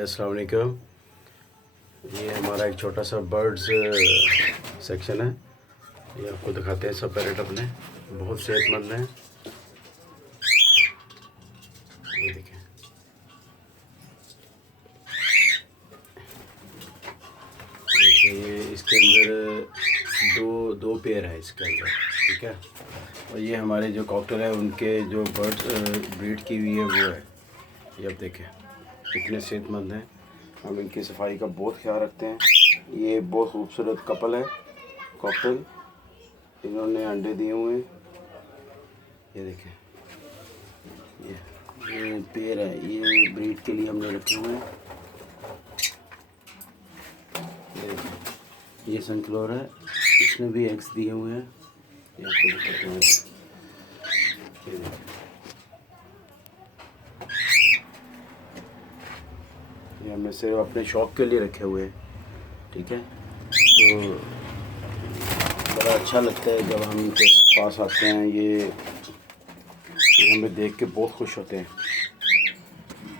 अस्सलाम वालेकुम। ये हमारा एक छोटा सा बर्ड्स सेक्शन है। ये आपको दिखाते हैं। सब पैरेट अपने बहुत सेहतमंद हैं। ये देखें, ये इसके अंदर दो पेयर है इसके अंदर, ठीक है। और ये हमारे जो कॉकटेल है उनके जो बर्ड ब्रीड की हुई है वो है। ये आप देखें कितने सेहतमंद हैं। हम इनकी सफाई का बहुत ख्याल रखते हैं। ये बहुत खूबसूरत कपल है कॉकटेल, इन्होंने अंडे दिए हुए हैं। ये देखें, ये पेयर है, ये ब्रीड के लिए हमने रखे हुए हैं। ये सनफ्लावर है, इसने भी एग्स दिए हुए हैं। ये आपको दिखाते हैं। ये देखें, ये हमने सिर्फ अपने शौक़ के लिए रखे हुए हैं, ठीक है। तो बड़ा अच्छा लगता है जब हम इनके पास आते हैं। ये हमें देख के बहुत खुश होते हैं।